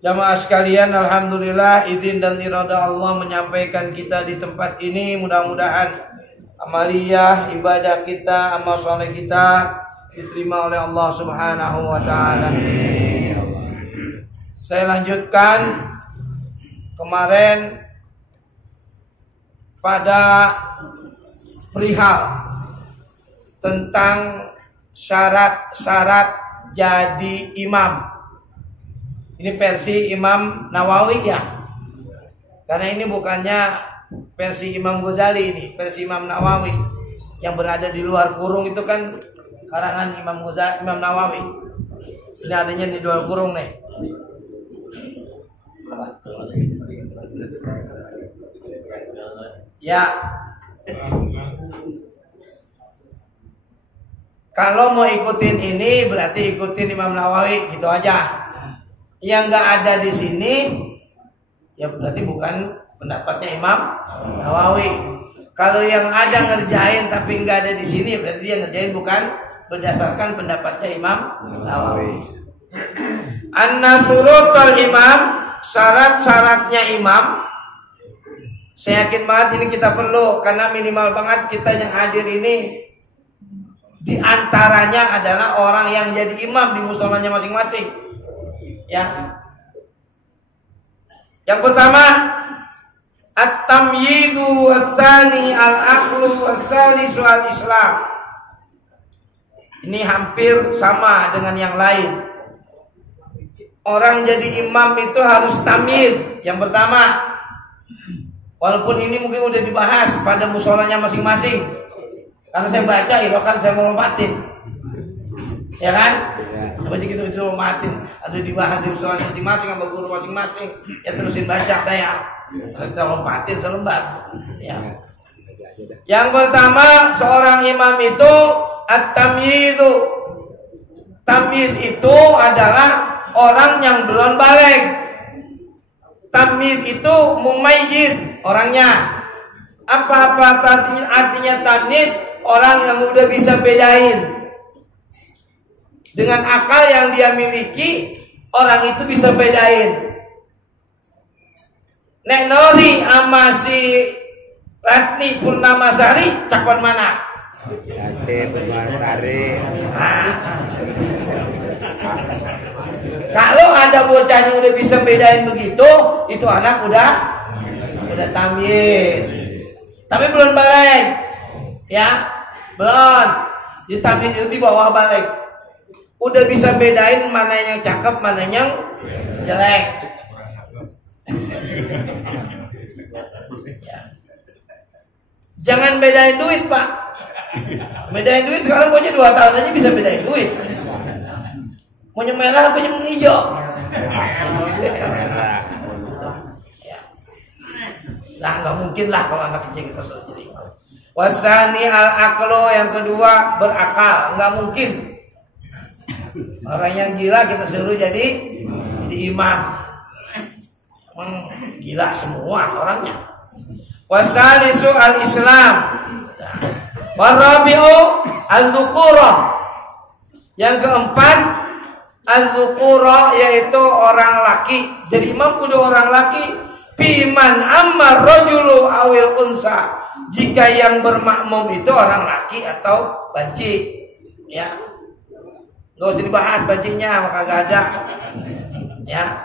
Jamaah sekalian, alhamdulillah izin dan irada Allah menyampaikan kita di tempat ini. Mudah-mudahan amaliyah, ibadah kita, amal soleh kita diterima oleh Allah Subhanahu wa taala. Saya lanjutkan kemarin pada perihal tentang syarat-syarat jadi imam. Ini versi Imam Nawawi ya. Karena ini bukannya versi Imam Ghazali, ini versi Imam Nawawi yang berada di luar kurung itu kan karangan Imam Nawawi. Ini adanya di luar kurung nih. Ya. Kalau mau ikutin ini berarti ikutin Imam Nawawi gitu aja. Yang nggak ada di sini ya berarti bukan pendapatnya Imam Nawawi. Kalau yang ada ngerjain tapi nggak ada di sini berarti dia ngerjain bukan berdasarkan pendapatnya Imam Nawawi. An-nasurutul imam, syarat-syaratnya imam. Saya yakin banget ini kita perlu karena minimal banget kita yang hadir ini di antaranya adalah orang yang jadi imam di musholanya masing-masing. Ya. Yang pertama, at-tamyidu was-sani al-aqlu was-salisu al-islam. Ini hampir sama dengan yang lain. Orang jadi imam itu harus tamyiz. Yang pertama, walaupun ini mungkin udah dibahas pada musholanya masing-masing. Karena saya baca, kan saya mau lompatin. Ya kan? Baca gitu lompatin. Ada dibahas di musholanya masing-masing sama guru masing-masing. Ya terusin baca saya. Saya lompatin selembar. Ya. Yang pertama, seorang imam itu at-tamyidu. Tamyiz itu adalah orang yang belum baligh. Tamyiz itu mumayyiz orangnya. Apa artinya tamyiz? Orang yang udah bisa bedain. Dengan akal yang dia miliki, orang itu bisa bedain. Nek Nori ama si Ratni Purnamasari cakwan mana? Sate Purnamasari. Kalau ada bocah yang udah bisa bedain begitu, itu anak udah tamyiz. Tapi belum baligh. Ya, belum. Di tamyiz itu di bawah baligh. Udah bisa bedain mana yang cakep, mana yang jelek. Ya. Jangan bedain duit, Pak. Bedain duit sekarang punya 2 tahun aja bisa bedain duit. Mau yang merah apa yang hijau? Nah, nggak mungkin lah kalau anak kecil kita suruh jadi imam. Wasani al-aqlo, yang kedua berakal, nggak mungkin. Orang yang gila kita suruh jadi imam. Gila semua orangnya. Wasalisu al-islam. Warabi'u al-dhukurah. Yang keempat al-dhukurah, yaitu orang laki. Jadi imam kudu orang laki. Piman amma rajulu awil unsa. Jika yang bermakmum itu orang laki atau banci. Ya. Gak usah dibahas bancinya, maka gak ada. Ya.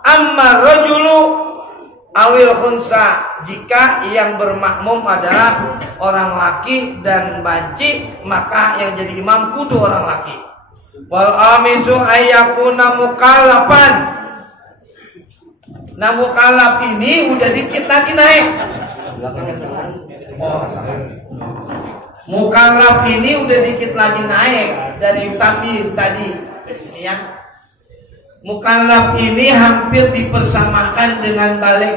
Amma rajulu awil khunsa, jika yang bermakmum adalah orang laki dan banci, maka yang jadi imam kudu orang laki. Wal amisu ayyakuna mukallafan. Nah, mukallaf ini udah dikit lagi naik. Mukallaf ini udah dikit lagi naik dari tamyiz tadi. Ya. Mukallaf ini hampir dipersamakan dengan baligh.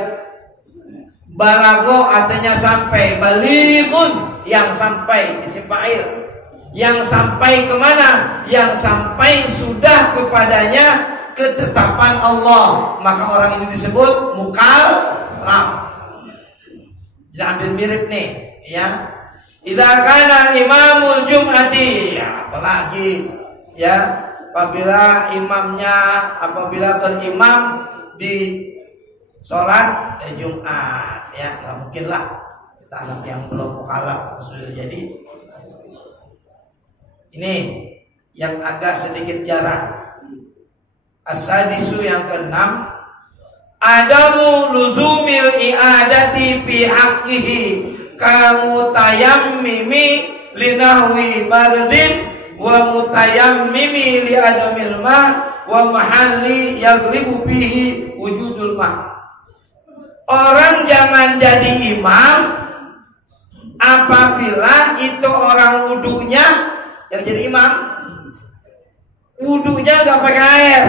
Balago artinya sampai, balighun yang sampai, isim fa'il. Yang sampai kemana? Yang sampai sudah kepadanya ketetapan Allah, maka orang ini disebut mukallaf. Jadi hampir mirip nih, ya. Idza kana imamul jum'ati, ya, apalagi ya apabila berimam di sholat Jumat, ya nggak mungkin lah kita anak yang belum mukallaf sudah jadi. Ini yang agak sedikit jarang. As-sadisu yang keenam, adamu luzumil i'adati fi haqqihi kamu tayammimi linahwi bardin wa mutayammimi li adamil ma wa mahalli yaghlibu bihi wujudul ma. Orang jangan jadi imam apabila itu orang wudunya yang jadi imam wudunya gak pakai air.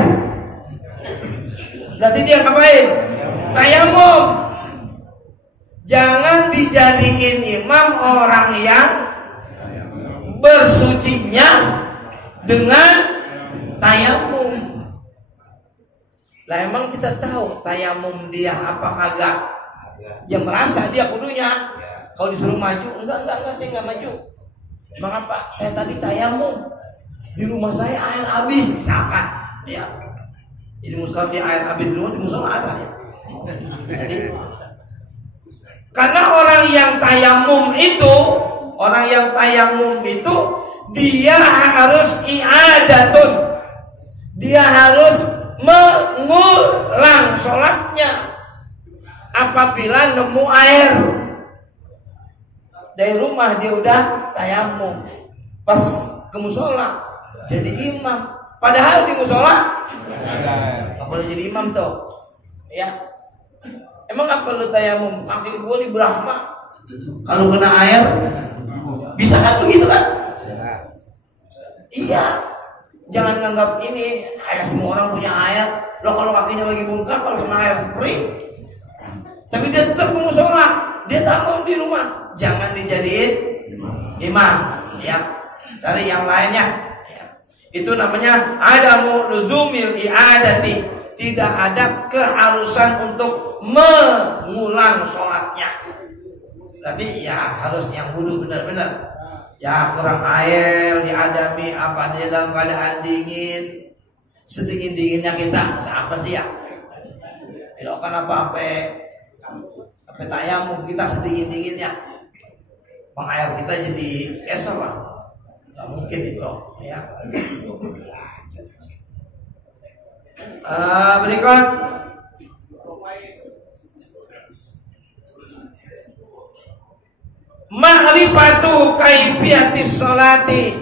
Berarti dia ngapain? Tayamum. Jangan dijadiin imam orang yang bersucinya dengan tayamum. Lah emang kita tahu tayamum dia apa kagak? Yang merasa dia kudunya. Kalau disuruh maju, enggak saya enggak maju. Emang apa? Saya tadi tayamum. Di rumah saya air habis misalkan. Ya. Jadi musola dia air habis di rumah, di musola ada ya. Jadi, karena orang yang tayamum itu dia harus i'adatun. Dia harus mengulang sholatnya apabila nemu air. Dari rumah dia udah tayamum, pas ke musola jadi imam. Padahal di musola nggak boleh jadi imam tuh, ya. Emang apa lu tayamum? Kaki gua di Brahma, kalau kena air bisa kan begitu kan? Iya. Jangan nganggap ini semua orang punya air. Loh kalau kakinya lagi bungkar, kalau kena air perih. Tapi dia tetap ke musola, dia tayamum di rumah. Jangan dijadiin imam, ya. Cari yang lainnya. Itu namanya adamu luzumil i'adati. Tidak ada keharusan untuk mengulang sholatnya. Berarti ya harus yang wudu benar-benar. Ya kurang air diadami apa dia dalam keadaan dingin. Sedingin-dinginnya kita siapa sih ya? Kan apa-apa tayamum kita sedingin-dinginnya. Bang air kita jadi keser lah. Gak mungkin itu, ya. Berikut ma'rifatu kaifiyatis sholati.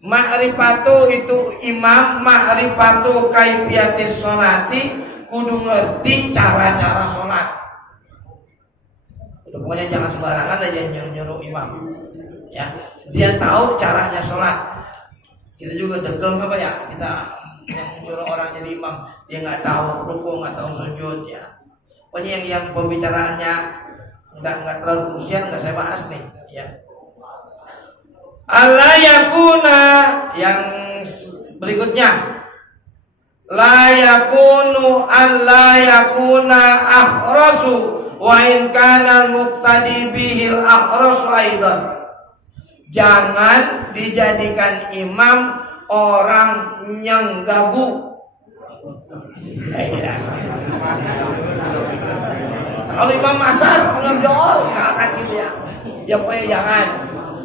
Ma'rifatu itu imam, ma'rifatu kaifiyatis sholati kudu ngerti cara-cara sholat. Pokoknya jangan sembarangan aja nyuruh imam, ya. Dia tahu caranya sholat. Kita juga degel apa ya? Kita yang nyuruh orang jadi imam, dia nggak tahu rukuk, nggak tahu sujud, ya. Pokoknya yang pembicaraannya nggak terlalu krusial, nggak saya bahas nih, ya. Allah yakuna yang berikutnya. La yakunu alla yakuna akhrasu wa in kana al-muqtadi bihil akhrasu aidan. Jangan dijadikan imam orang yang gagu. Kalau imam asar, imam doa, misalkan gitu ya. Ya pokoknya jangan.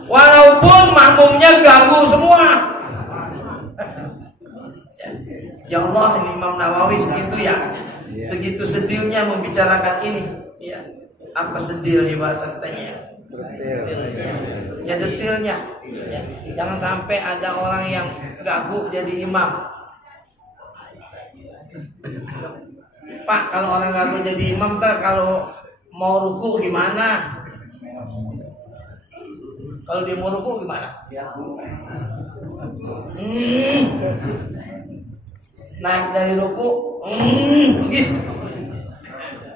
Walaupun makmumnya gagu semua. Ya Allah, ini Imam Nawawi segitu ya. Segitu sedilnya membicarakan ini. Ya. Apa sedilnya bahasa katanya? Ya detailnya, ya. Jangan sampai ada orang yang gagu jadi imam. Pak, kalau orang gagu jadi imam, ntar kalau mau ruku gimana? Kalau dia mau ruku gimana? Naik dari ruku, begitu.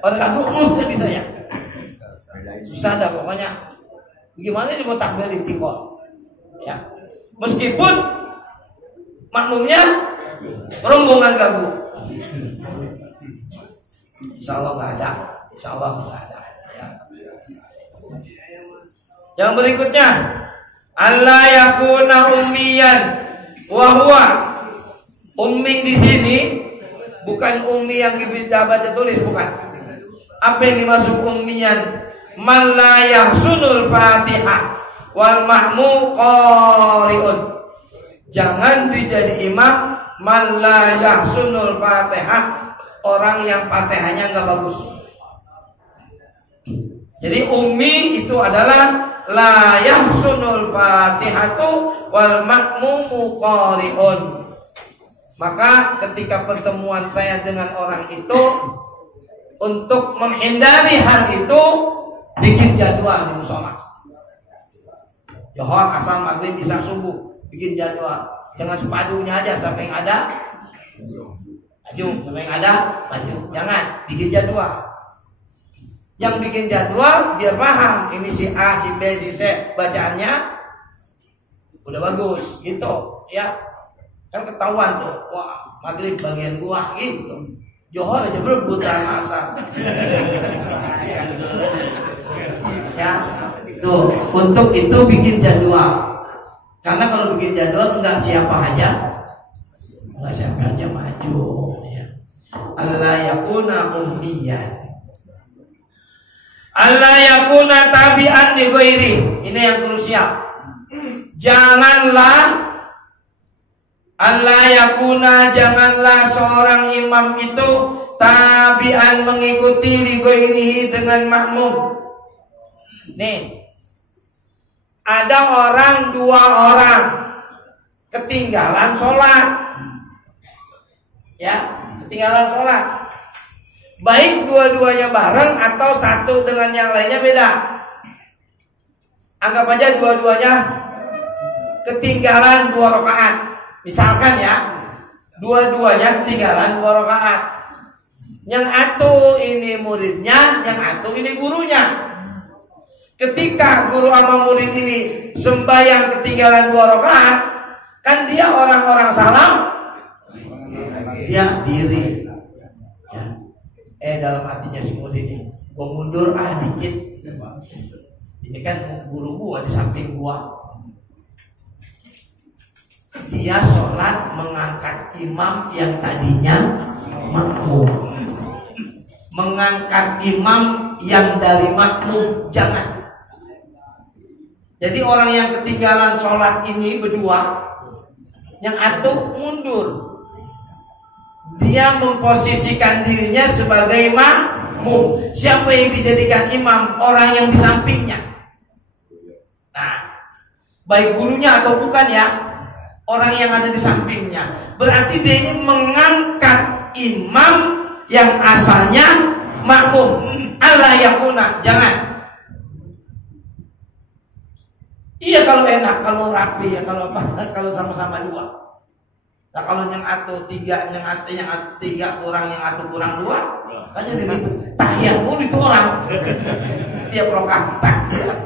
Orang gagu, jadi saya. Susah dah pokoknya. Gimana dia mau takbir istiqomah? Ya. Meskipun makmumnya rombongan gagu. Insya Allah nggak ada. Insya Allah nggak ada. Ya. Yang berikutnya, Allah yakuna ummiyan wa huwa Ummi di sini bukan ummi yang bisa baca tulis, bukan. Apa yang dimaksud ummiyan? Man la yahsunul Fatihah wal mahmu qari'un. Jangan dijadi imam man la yahsunul Fatihah, orang yang Fatihahnya enggak bagus. Jadi ummi itu adalah la yahsunul Fatihatu wal makmumu qari'un. Maka ketika pertemuan saya dengan orang itu, untuk menghindari hal itu, bikin jadwal di musola. Johor, asar, maghrib, isya, subuh, bikin jadwal. Jangan sepadunya aja, sampai yang ada maju, sampai yang ada maju. Jangan, bikin jadwal. Yang bikin jadwal biar paham ini si A, si B, si C bacaannya udah bagus, gitu ya. Kan ketahuan tuh, wah maghrib bagian gua gitu. Johor aja berebutan asar. Ya, itu untuk itu bikin jadwal. Karena kalau bikin jadwal enggak siapa aja maju. Ya. Allah yakuna ummiyan. Allah yakuna tabi'an li ghairi. Ini yang krusial. Janganlah janganlah seorang imam itu tabi'an mengikuti li ghairihi dengan makmum. Nih, ada dua orang ketinggalan sholat. Ya, ketinggalan sholat. Baik dua-duanya bareng atau satu dengan yang lainnya beda. Anggap aja dua-duanya ketinggalan 2 rakaat. Misalkan ya, dua-duanya ketinggalan 2 rakaat. Yang satu ini muridnya, yang satu ini gurunya. Ketika guru sama murid ini sembahyang ketinggalan 2 rakaat, kan dia orang-orang salam, dia diri. Dalam hatinya si murid ini, gua mundur dikit. Ini kan guru gua di samping gua. Dia sholat mengangkat imam yang tadinya makmum. Mengangkat imam yang dari makmum, jangan. Jadi orang yang ketinggalan sholat ini berdua, yang satu mundur. Dia memposisikan dirinya sebagai makmum. Siapa yang dijadikan imam? Orang yang di sampingnya. Nah, baik gurunya atau bukan ya, orang yang ada di sampingnya. Berarti dia ini mengangkat imam yang asalnya makmum. Allah yakuna, jangan. Iya kalau enak, kalau rapi ya, kalau kalau sama-sama 2. Nah kalau yang atau 3, yang atau 3 kurang, yang atau kurang 2, tanya dari itu tahiyat pun itu orang. Setiap rakaat tahiyat.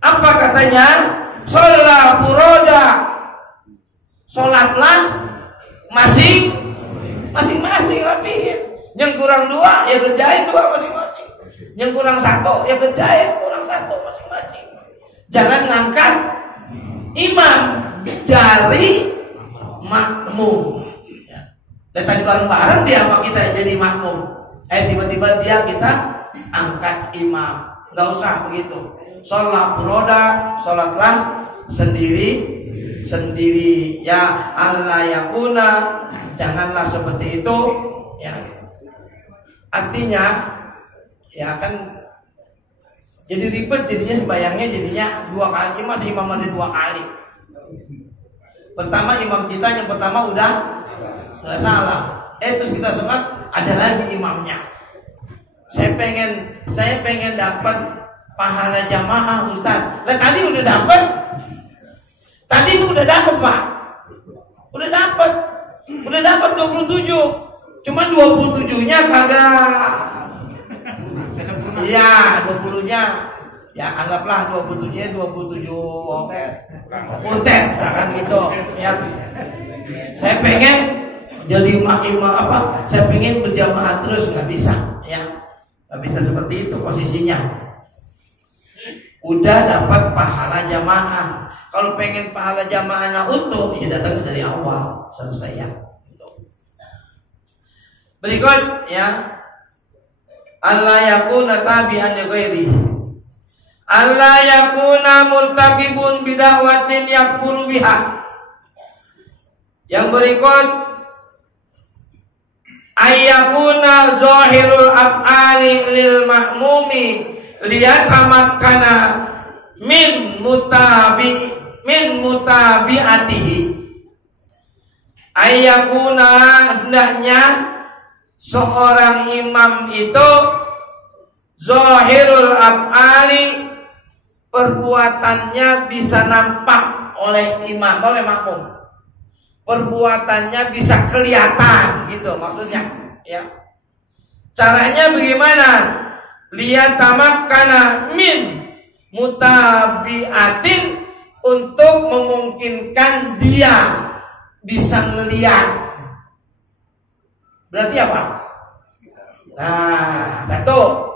Apa katanya? Sholat furoda. Sholatlah masing-masing rapiin. Yang kurang 2 ya kerjain 2 masing-masing. Yang kurang 1 ya kerjain kurang 1 masing-masing. Jangan ngangkat imam dari makmum. Dan tadi bareng-bareng dia sama kita jadi makmum. Tiba-tiba kita angkat imam. Gak usah begitu. Sholat furoda, sholatlah sendiri. Ya Allah yakuna, janganlah seperti itu. Ya. Artinya, ya kan jadi ribet jadinya sembayangnya jadinya 2 kali imam ada 2 kali. Pertama imam kita yang pertama udah salah. Terus kita sholat ada lagi imamnya. Saya pengen dapat pahala jamaah Ustaz. Lah tadi udah dapat. Tadi itu udah dapat Pak. Udah dapat 27. Cuma 27-nya kagak. Iya, 20-nya ya anggaplah 27-nya 27 konten misalkan gitu ya. Saya pengen jadi imam apa? Saya pengen berjamaah terus, nggak bisa ya. Nggak bisa seperti itu posisinya. udah dapat pahala jamaah. Kalau pengen pahala jamaahnya utuh, ya datang dari awal selesai ya. Berikut ya, Allah yakuna tabi'an li ghairi. Allah yakuna murtakibun bid'awatin yakfuru biha. Yang berikut, ayyakuna zahirul af'ali lil ma'mumi liyatamakkana min mutabi'atihi. Ayyakuna hendaknya seorang imam itu zahirul af'ali, perbuatannya bisa nampak oleh imam, oleh makmum. Perbuatannya bisa kelihatan gitu maksudnya ya. Caranya bagaimana? Liyatamakkana min mutabi'atin, untuk memungkinkan dia bisa melihat. Berarti apa? Nah, satu,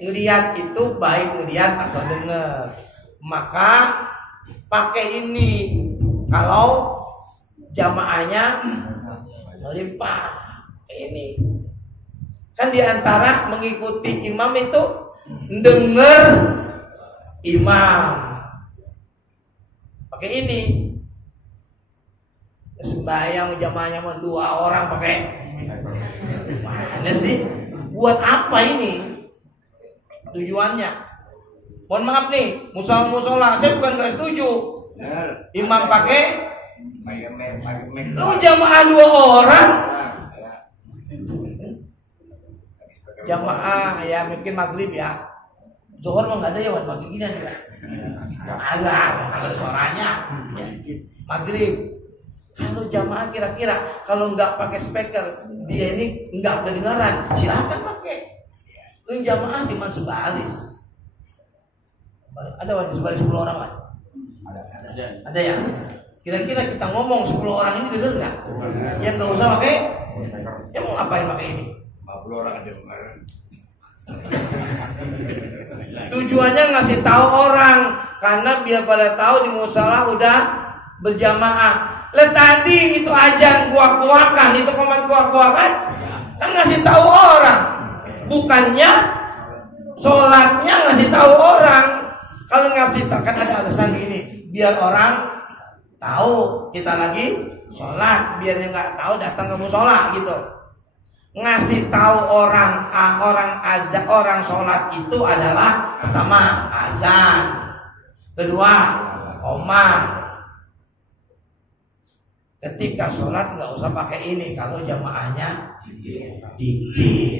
ngelihat itu baik ngelihat atau dengar. Maka pakai ini kalau jamaahnya melimpah. Ini kan diantara mengikuti imam itu dengar imam. Pakai ini. Sembahyang jamaahnya mau 2 orang pakai mana sih? Buat apa ini? Tujuannya? Mohon maaf nih, musola saya bukan gak setuju. Imam pakai lu jamaah 2 orang. Jamaah ya mungkin maghrib ya. Zuhur mah nggak ada ya, pagi gini ada. Ada suaranya. Maghrib. Kalau jamaah kira-kira kalau nggak pakai speaker, dia ini nggak kedengaran, silakan pakai. Lu jamaah cuma sebaris. Ada di sebaris 10 orang kan? Ada ya. Kira-kira kita ngomong 10 orang ini dengar nggak? Ya nggak usah pakai. Ya mau ngapain pakai ini? 50 orang ada kemarin. Tujuannya ngasih tahu orang, karena biar pada tahu di musala udah berjamaah. Tadi itu ajan kuak-kuakan, itu komat kuak-kuakan, kan ngasih tahu orang, bukannya sholatnya ngasih tahu orang. Kalau ngasih tahu kan ada alasan gini, biar orang tahu kita lagi sholat, biar yang nggak tahu datang ke mushola gitu. Ngasih tahu orang azan, orang sholat itu adalah pertama azan, kedua qomat. Ketika sholat nggak usah pakai ini kalau jamaahnya dikit.